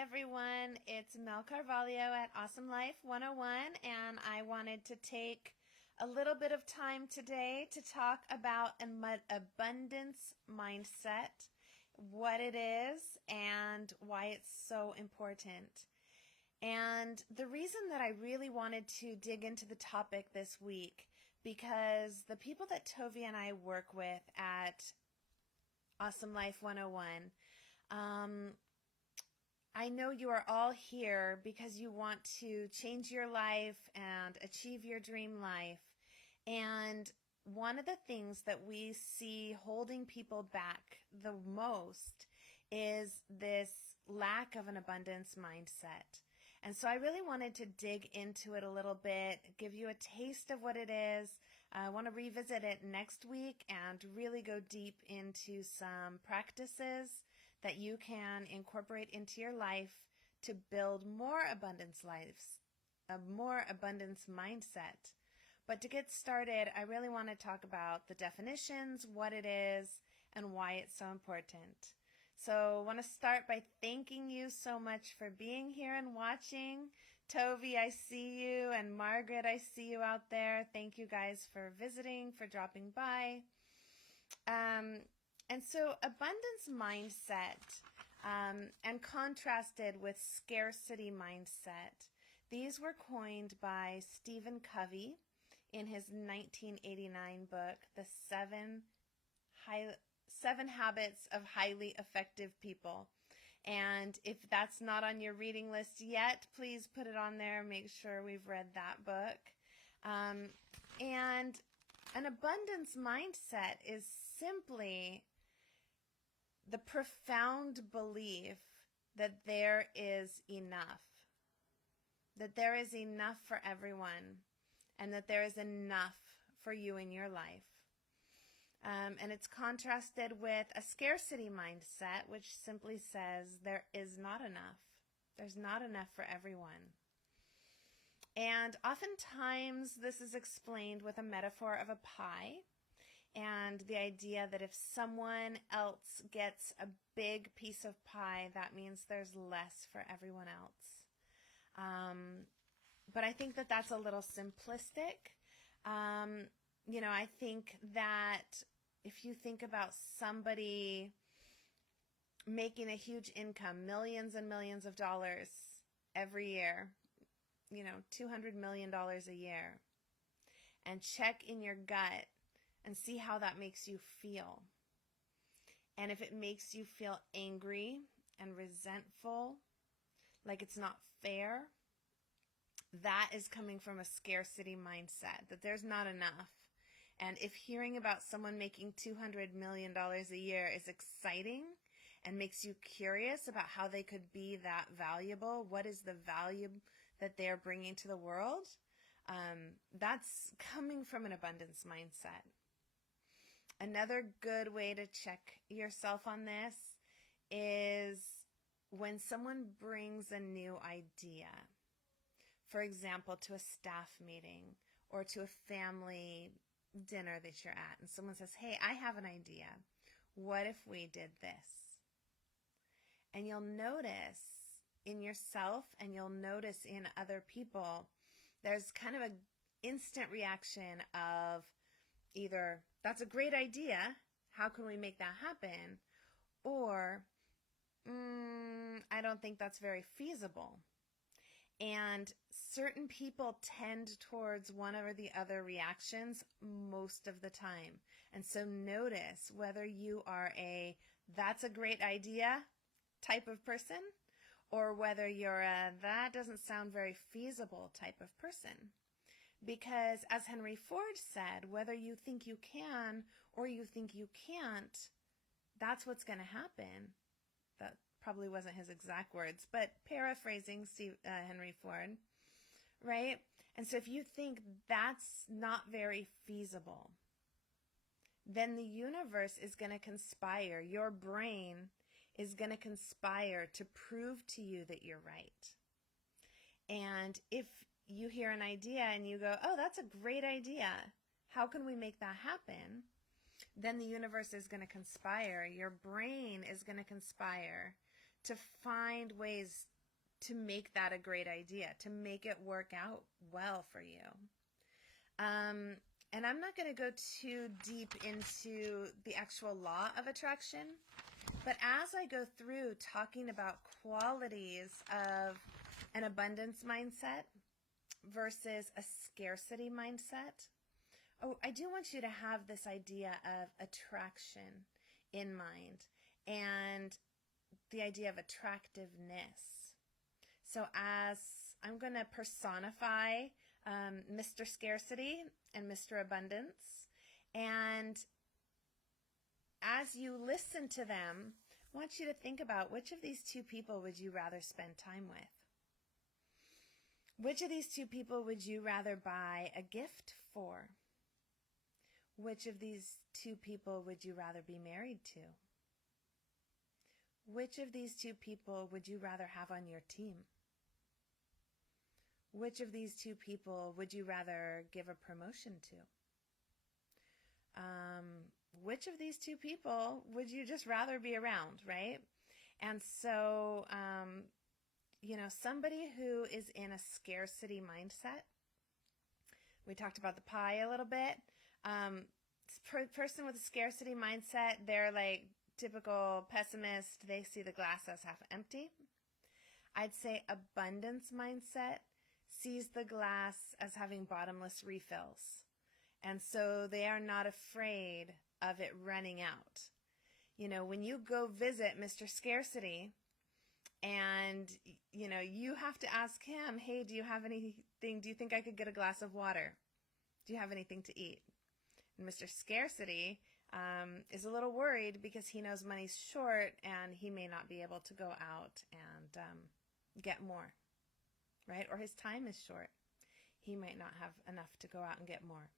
everyone, it's Mel Carvalho at Awesome Life 101, and I wanted to take a little bit of time today to talk about an abundance mindset, what it is, and why it's so important. And the reason that I really wanted to dig into the topic this week, because the people that Tovi and I work with at Awesome Life 101, I know you are all here because you want to change your life and achieve your dream life. And one of the things that we see holding people back the most is this lack of an abundance mindset. And so I really wanted to dig into it a little bit, give you a taste of what it is. I want to revisit it next week and really go deep into some practices that you can incorporate into your life to build more abundance lives, a more abundance mindset. But to get started, I really want to talk about the definitions, what it is, and why it's so important. So I want to start by thanking you so much for being here and watching. Tovi, I see you, and Margaret, I see you out there. Thank you guys for visiting, for dropping by. And so abundance mindset and contrasted with scarcity mindset, these were coined by Stephen Covey in his 1989 book, The Seven Habits of Highly Effective People. And if that's not on your reading list yet, please put it on there. Make sure we've read that book. And an abundance mindset is simply the profound belief that there is enough for everyone, and that there is enough for you in your life. And it's contrasted with a scarcity mindset, which simply says there is not enough. There's not enough for everyone. And oftentimes this is explained with a metaphor of a pie, and the idea that if someone else gets a big piece of pie, that means there's less for everyone else. But I think that that's a little simplistic. I think that if you think about somebody making a huge income, millions and millions of dollars every year, $200 million a year, and check in your gut and see how that makes you feel. And if it makes you feel angry and resentful, like it's not fair, that is coming from a scarcity mindset, that there's not enough. And if hearing about someone making $200 million a year is exciting and makes you curious about how they could be that valuable, what is the value that they're bringing to the world, that's coming from an abundance mindset. Another good way to check yourself on this is when someone brings a new idea, for example, to a staff meeting or to a family dinner that you're at, and someone says, hey, I have an idea. What if we did this? And you'll notice in yourself and you'll notice in other people, there's kind of an instant reaction of either, that's a great idea, how can we make that happen? Or, I don't think that's very feasible. And certain people tend towards one or the other reactions most of the time. And so notice whether you are that's a great idea type of person, or whether you're that doesn't sound very feasible type of person. Because as Henry Ford said, whether you think you can or you think you can't, that's what's going to happen. That probably wasn't his exact words, but paraphrasing Henry Ford, right? And so if you think that's not very feasible, then the universe is going to conspire. Your brain is going to conspire to prove to you that you're right. And if you hear an idea and you go, oh, that's a great idea, how can we make that happen? Then the universe is going to conspire. Your brain is going to conspire to find ways to make that a great idea, to make it work out well for you. And I'm not going to go too deep into the actual law of attraction, but as I go through talking about qualities of an abundance mindset versus a scarcity mindset, I do want you to have this idea of attraction in mind and the idea of attractiveness. So as I'm going to personify Mr. Scarcity and Mr. Abundance, and as you listen to them, I want you to think about which of these two people would you rather spend time with? Which of these two people would you rather buy a gift for? Which of these two people would you rather be married to? Which of these two people would you rather have on your team? Which of these two people would you rather give a promotion to? Which of these two people would you just rather be around, right? And so, somebody who is in a scarcity mindset, we talked about the pie a little bit. Person with a scarcity mindset, they're like typical pessimist. They see the glass as half empty. I'd say abundance mindset sees the glass as having bottomless refills. And so they are not afraid of it running out. When you go visit Mr. Scarcity and, you have to ask him, hey, do you have anything? Do you think I could get a glass of water? Do you have anything to eat? And Mr. Scarcity is a little worried because he knows money's short and he may not be able to go out and get more, right? Or his time is short. He might not have enough to go out and get more.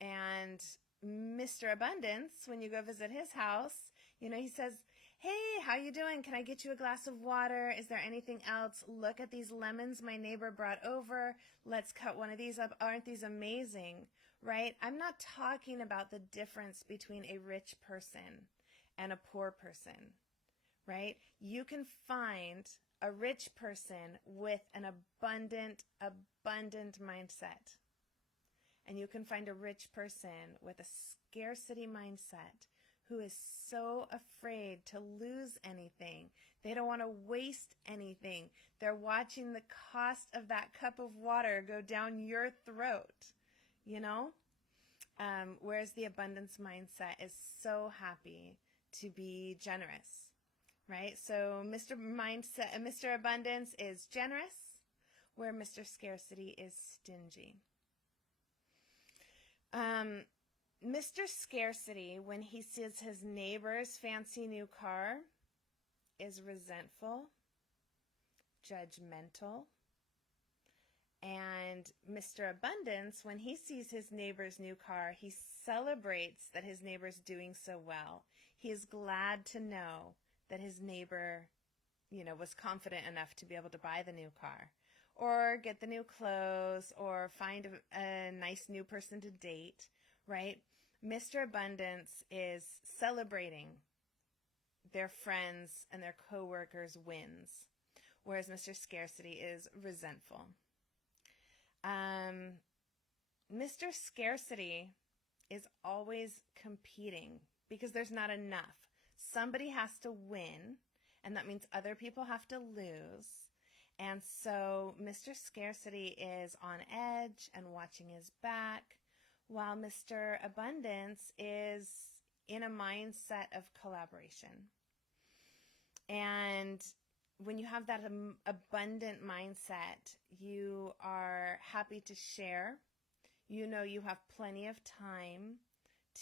And Mr. Abundance, when you go visit his house, he says, hey, how you doing? Can I get you a glass of water? Is there anything else? Look at these lemons my neighbor brought over. Let's cut one of these up. Aren't these amazing? Right? I'm not talking about the difference between a rich person and a poor person, right? You can find a rich person with an abundant mindset. And you can find a rich person with a scarcity mindset who is so afraid to lose anything. They don't want to waste anything. They're watching the cost of that cup of water go down your throat, whereas the abundance mindset is so happy to be generous, right? So Mr. Abundance is generous, where Mr. Scarcity is stingy. Mr. Scarcity, when he sees his neighbor's fancy new car, is resentful, judgmental. And Mr. Abundance, when he sees his neighbor's new car, he celebrates that his neighbor's doing so well. He is glad to know that his neighbor, was confident enough to be able to buy the new car, or get the new clothes, or find a nice new person to date, right? Mr. Abundance is celebrating their friends and their coworkers' wins, whereas Mr. Scarcity is resentful. Mr. Scarcity is always competing because there's not enough. Somebody has to win, and that means other people have to lose. And so Mr. Scarcity is on edge and watching his back, while Mr. Abundance is in a mindset of collaboration. And when you have that abundant mindset, you are happy to share. You have plenty of time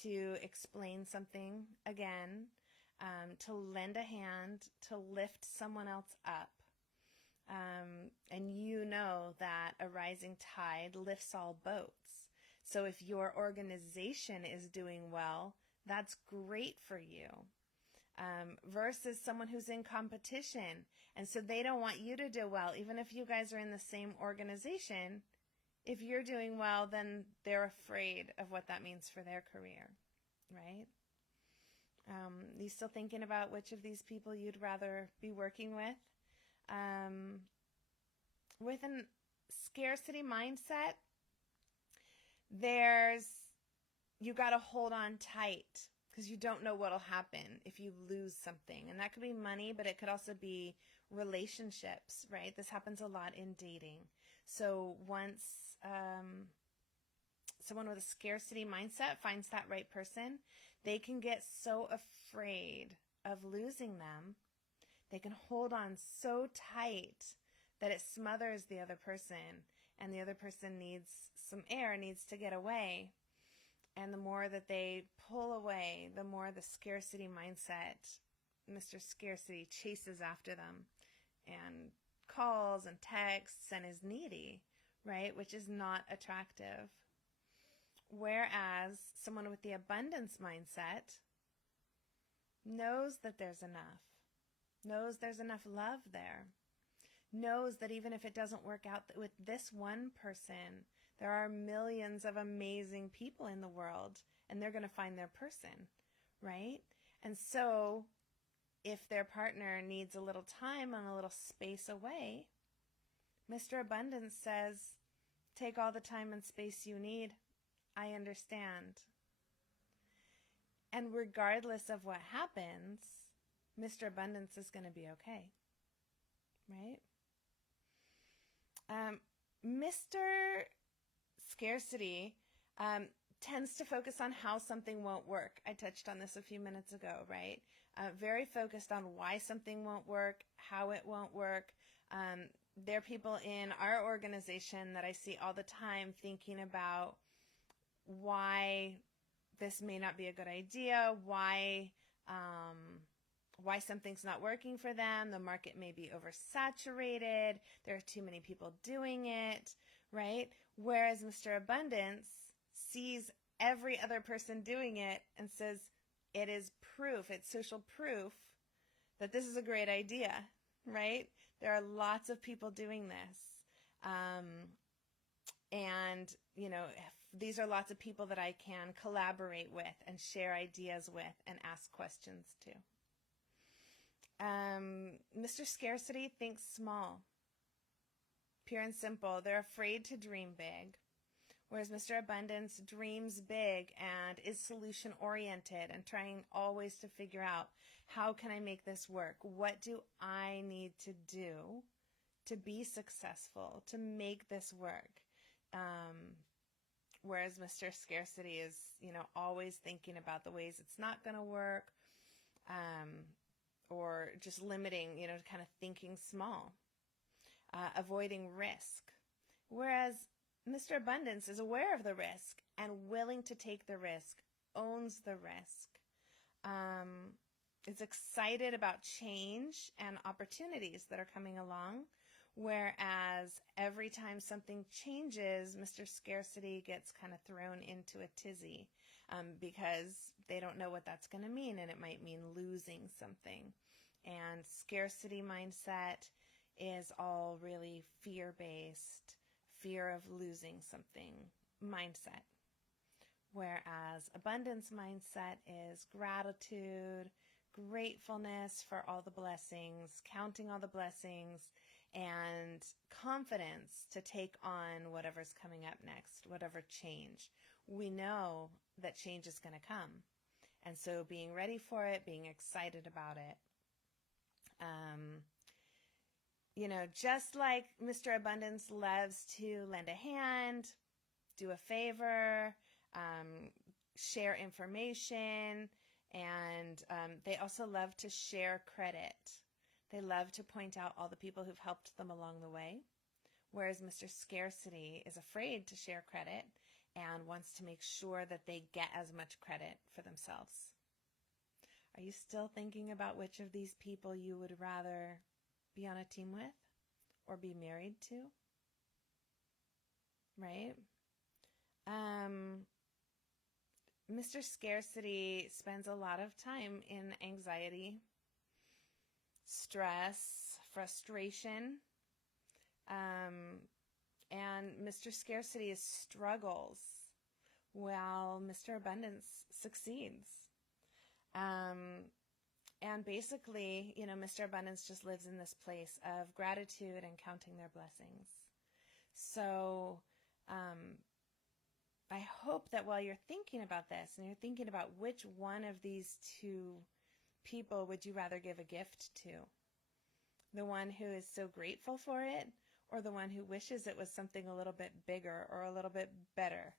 to explain something again, to lend a hand, to lift someone else up. And you know that a rising tide lifts all boats. So if your organization is doing well, that's great for you. Versus someone who's in competition, and so they don't want you to do well. Even if you guys are in the same organization, if you're doing well, then they're afraid of what that means for their career, right? You still thinking about which of these people you'd rather be working with? With a scarcity mindset, you got to hold on tight because you don't know what'll happen if you lose something. And that could be money, but it could also be relationships, right? This happens a lot in dating. So once someone with a scarcity mindset finds that right person, they can get so afraid of losing them. They can hold on so tight that it smothers the other person, and the other person needs some air, needs to get away. And the more that they pull away, the more the scarcity mindset, Mr. Scarcity, chases after them and calls and texts and is needy, right? Which is not attractive. Whereas someone with the abundance mindset knows that there's enough, knows there's enough love there, knows that even if it doesn't work out with this one person, there are millions of amazing people in the world, and they're going to find their person, right? And so if their partner needs a little time and a little space away, Mr. Abundance says, take all the time and space you need. I understand. And regardless of what happens, Mr. Abundance is going to be okay, right? Mr. Scarcity tends to focus on how something won't work. I touched on this a few minutes ago, right? Very focused on why something won't work, how it won't work. There are people in our organization that I see all the time thinking about why this may not be a good idea, why something's not working for them. The market may be oversaturated. There are too many people doing it, right? Whereas Mr. Abundance sees every other person doing it and says, it is proof, it's social proof that this is a great idea, right? There are lots of people doing this. And, you know, these are lots of people that I can collaborate with and share ideas with and ask questions to. Mr. Scarcity thinks small. Pure and simple. They're afraid to dream big. Whereas Mr. Abundance dreams big and is solution oriented and trying always to figure out, how can I make this work? What do I need to do to be successful, to make this work? Whereas Mr. Scarcity is, you know, always thinking about the ways it's not going to work, or just limiting, you know, kind of thinking small, avoiding risk. Whereas Mr. Abundance is aware of the risk and willing to take the risk, owns the risk, is excited about change and opportunities that are coming along. Whereas every time something changes, Mr. Scarcity gets kind of thrown into a tizzy because they don't know what that's going to mean, and it might mean losing something. And scarcity mindset is all really fear-based, fear of losing something mindset. Whereas abundance mindset is gratitude, gratefulness for all the blessings, counting all the blessings, and confidence to take on whatever's coming up next, whatever change. We know that change is going to come. And so being ready for it, being excited about it. You know, just like Mr. Abundance loves to lend a hand, do a favor, share information, and they also love to share credit. They love to point out all the people who've helped them along the way, whereas Mr. Scarcity is afraid to share credit and wants to make sure that they get as much credit for themselves. Are you still thinking about which of these people you would rather be on a team with or be married to? Right? Mr. Scarcity spends a lot of time in anxiety, stress, frustration, and Mr. Scarcity struggles while Mr. Abundance succeeds. And basically, Mr. Abundance just lives in this place of gratitude and counting their blessings. So I hope that while you're thinking about this and you're thinking about which one of these two people would you rather give a gift to, the one who is so grateful for it, or the one who wishes it was something a little bit bigger or a little bit better,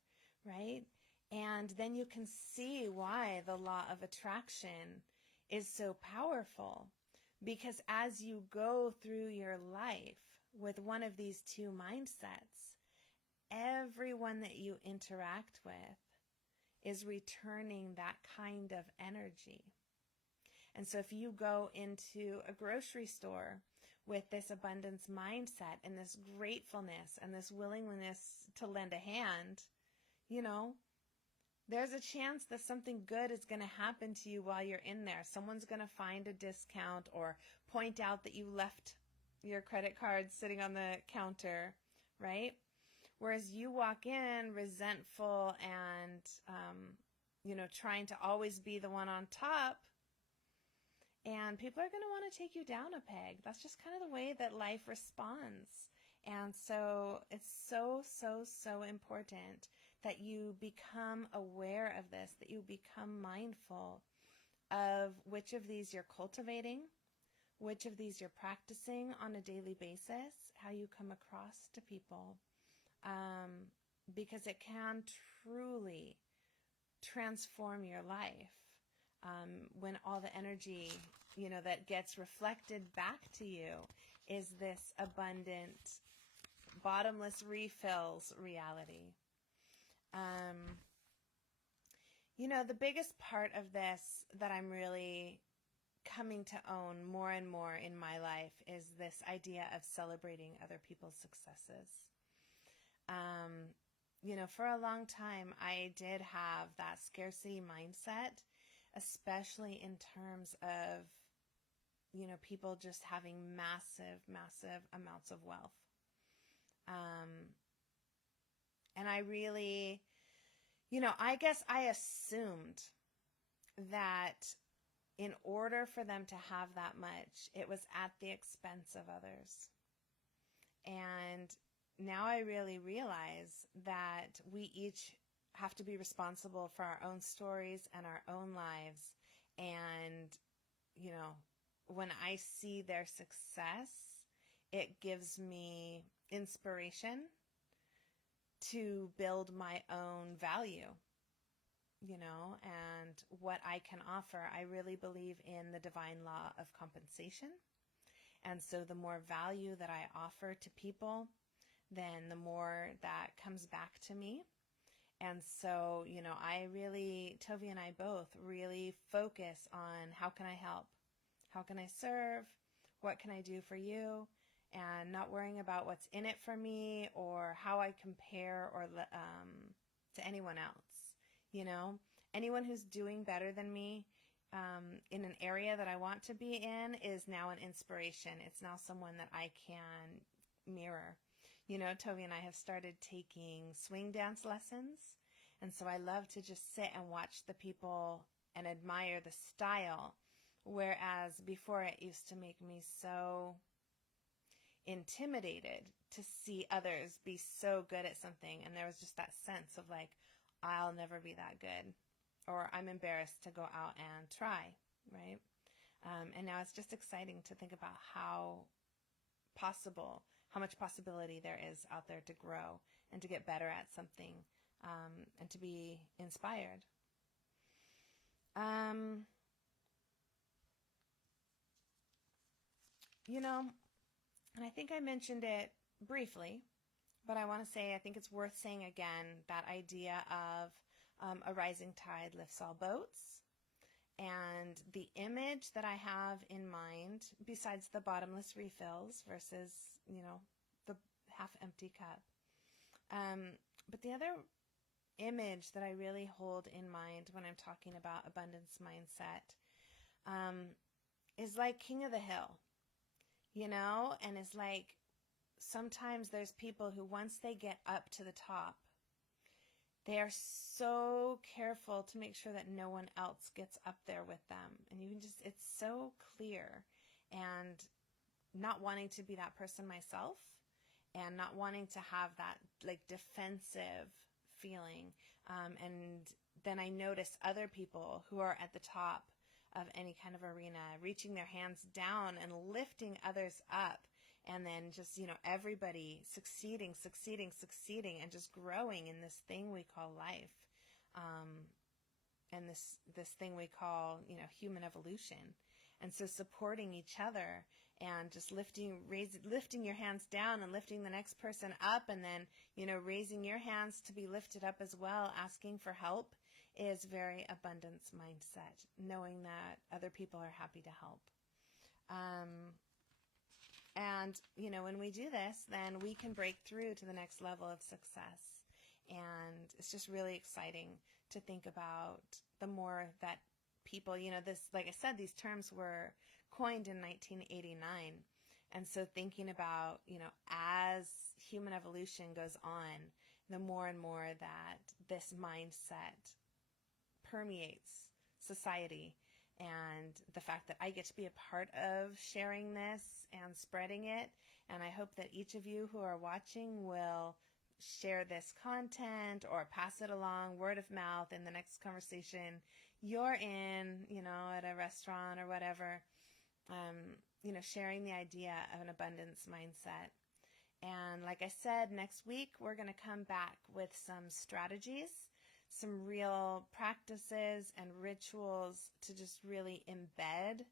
right? And then you can see why the law of attraction is so powerful, because as you go through your life with one of these two mindsets, everyone that you interact with is returning that kind of energy. And so if you go into a grocery store with this abundance mindset and this gratefulness and this willingness to lend a hand, there's a chance that something good is going to happen to you while you're in there. Someone's going to find a discount or point out that you left your credit card sitting on the counter, right? Whereas you walk in resentful and, trying to always be the one on top, and people are going to want to take you down a peg. That's just kind of the way that life responds. And so it's so, so, so important that you become aware of this, that you become mindful of which of these you're cultivating, which of these you're practicing on a daily basis, how you come across to people, because it can truly transform your life when all the energy, that gets reflected back to you is this abundant, bottomless refills reality. The biggest part of this that I'm really coming to own more and more in my life is this idea of celebrating other people's successes. For a long time, I did have that scarcity mindset, especially in terms of, people just having massive, massive amounts of wealth. And I really, I guess I assumed that in order for them to have that much, it was at the expense of others. And now I really realize that we each have to be responsible for our own stories and our own lives. And, when I see their success, it gives me inspiration to build my own value, and what I can offer. I really believe in the divine law of compensation. And so the more value that I offer to people, then the more that comes back to me. And so, I really, Tovi and I both really focus on how can I help? How can I serve? What can I do for you? And not worrying about what's in it for me or how I compare or to anyone else. Anyone who's doing better than me in an area that I want to be in is now an inspiration. It's now someone that I can mirror. Tovi and I have started taking swing dance lessons. And so I love to just sit and watch the people and admire the style. Whereas before it used to make me so intimidated to see others be so good at something. And there was just that sense of like, I'll never be that good. Or I'm embarrassed to go out and try, right? And now it's just exciting to think about how much possibility there is out there to grow and to get better at something, and to be inspired. And I think I mentioned it briefly, but I want to say, I think it's worth saying again, that idea of a rising tide lifts all boats. And the image that I have in mind, besides the bottomless refills versus, the half empty cup. But the other image that I really hold in mind when I'm talking about abundance mindset is like King of the Hill, and it's like sometimes there's people who once they get up to the top, they are so careful to make sure that no one else gets up there with them. And you can just, it's so clear. And not wanting to be that person myself, and not wanting to have that like defensive feeling. And then I notice other people who are at the top of any kind of arena reaching their hands down and lifting others up. And then just, everybody succeeding, and just growing in this thing we call life. And this thing we call, human evolution. And so supporting each other and just lifting your hands down and lifting the next person up, and then, raising your hands to be lifted up as well, asking for help, is very abundance mindset, knowing that other people are happy to help. And, when we do this, then we can break through to the next level of success. And it's just really exciting to think about the more that people, this, like I said, these terms were coined in 1989. And so thinking about, as human evolution goes on, the more and more that this mindset permeates society, and the fact that I get to be a part of sharing this and spreading it. And I hope that each of you who are watching will share this content or pass it along word of mouth in the next conversation you're in, at a restaurant or whatever, sharing the idea of an abundance mindset. And like I said, next week we're going to come back with some strategies, some real practices and rituals to just really embed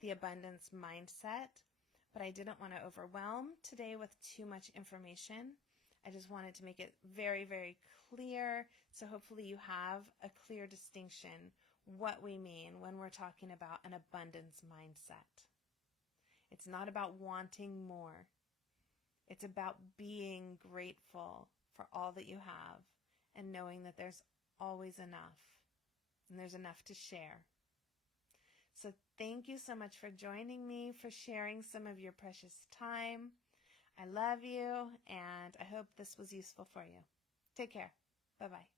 the abundance mindset. But I didn't want to overwhelm today with too much information. I just wanted to make it very, very clear. So hopefully you have a clear distinction what we mean when we're talking about an abundance mindset. It's not about wanting more. It's about being grateful for all that you have and knowing that there's always enough, and there's enough to share. So thank you so much for joining me, for sharing some of your precious time. I love you, and I hope this was useful for you. Take care. Bye-bye.